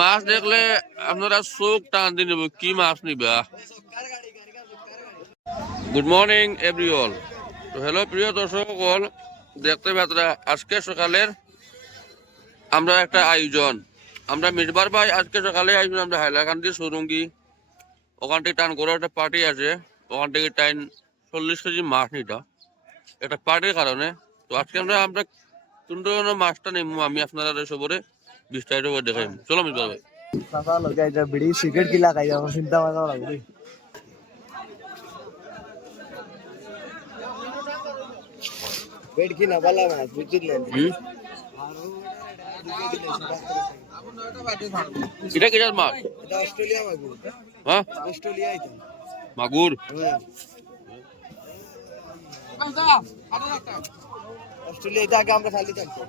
মাছ দেখলে আপনারা চোখ টান দিয়ে নেব, কি মাছ নিবা। Good morning everyone. তো হ্যালো প্রিয় দর্শক, দেখতে পাত্রা আজকে সকালের আমরা একটা আয়োজন, আমরা মিটবার ভাই আজকে সকালে আয়োজন আমরা হাইলাকান্দি সুরঙ্গি ওখান থেকে টান করে একটা পার্টি আছে, ওখান থেকে টাইম 40 কেজি মাছ নিটা একটা পার্টির কারণে। তো আজকে আমরা আমরা কোন ধরনের মাছটা নেব আমি আপনারা সবরে বিস্তারিত করে দেখাই। চলো মিটবার ভাই। ಬಿಡಿ ಸಿಗರೇಟ್ ಗಿಲ್ಲ ಚಿಂತ ಬಿಡಿ ಬೇಡಿಕೆ ನಬಲ್ಲ বুঝলেন এটা কিটার মাছ? এটা অস্ট্রেলিয়া মাগুর। হ্যাঁ অস্ট্রেলিয়া এটা মাগুর। অস্ট্রেলিয়া এটা আগে আমরা খালি থাকতো।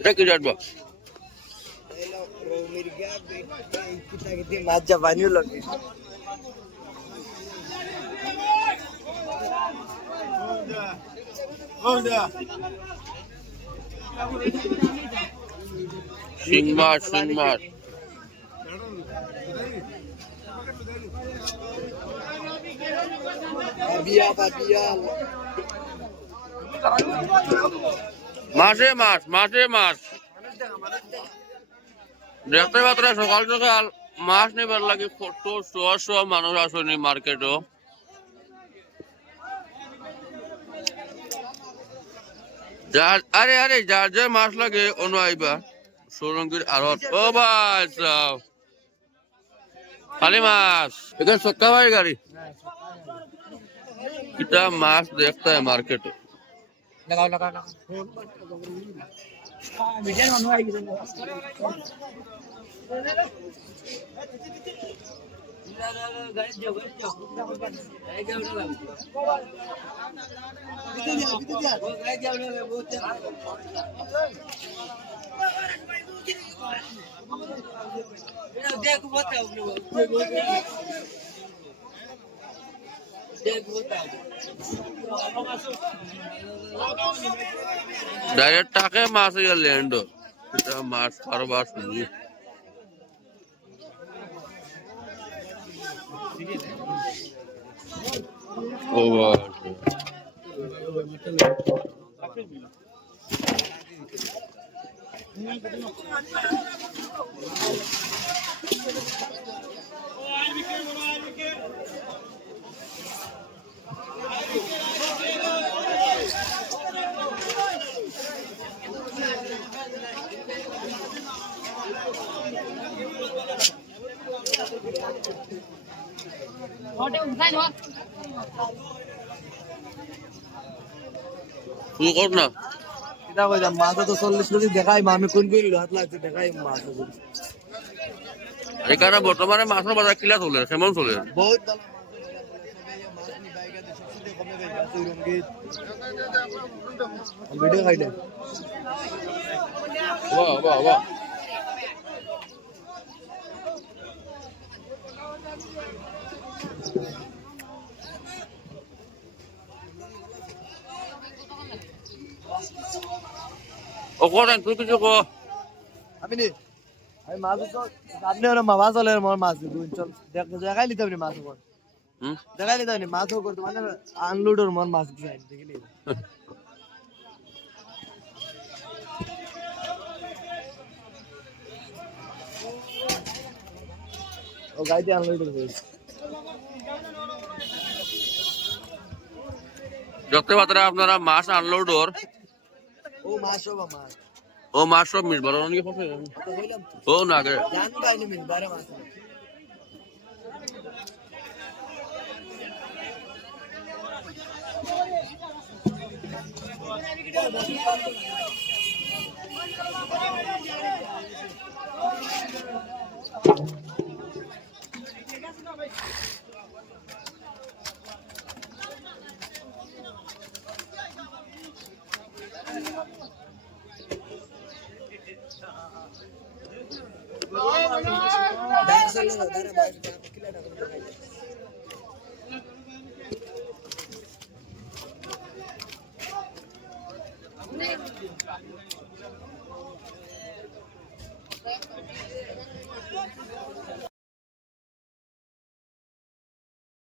এটা কিটার মাছ? মির্গা কিতা কিতি মাছ জাপানিও লাগে। শিং মাছ, শিং মাছ। মাছে মাছ, মাছে মাছ। দেখতে পাত্রা সকাল সকাল মাছ নেবার লাগে কত শো মানুষ আসেনি মার্কেটও। আরে আরে যার যে মাছ লাগে অন্য আইবা সুরঙ্গির আড়ত। ও ভাই খালি মাছ এখানে সক্কা ভাই গাড়ি কিটা মাছ দেখতে হয় মার্কেটে। ডাইরেক্ট টাকে মাছ ল্যান্ড মাছ কারবার শুরু। ও শুরু কর না। এটা কইলাম মাছ তো 40 কেজি দেখাই আমি কোন কোন হাত লাগছে দেখাই মাছ। এখানে বর্তমানে মাছের বাজার কিলা চলে, কেমন চলে? বহুত ভালো মাছ নি বাইগা de সবচেয়ে কমে বাইগা সুরঙ্গিত ভিডিও খাইলে বাহ বাহ বাহ। ও করেন তুই কিছু কো। আমি নি আমি মাছ তো সামনে ওরা মাছ চলে মোর মাছ চল দেখাই লিতে আপনি মাছ কর দেখাই লিতে আপনি মাছ করতে মানে আনলোডর মোর মাছ দিই দেখিলি ও গাইতে আনলোড করে দেখতে পাত্রা আপনারা মাছ আনলোডর ও মাছ ও মাছ ও মাছ সব মিট বড় নাকি ফসে ও না গে জান গাইনি মিন বারে মাছ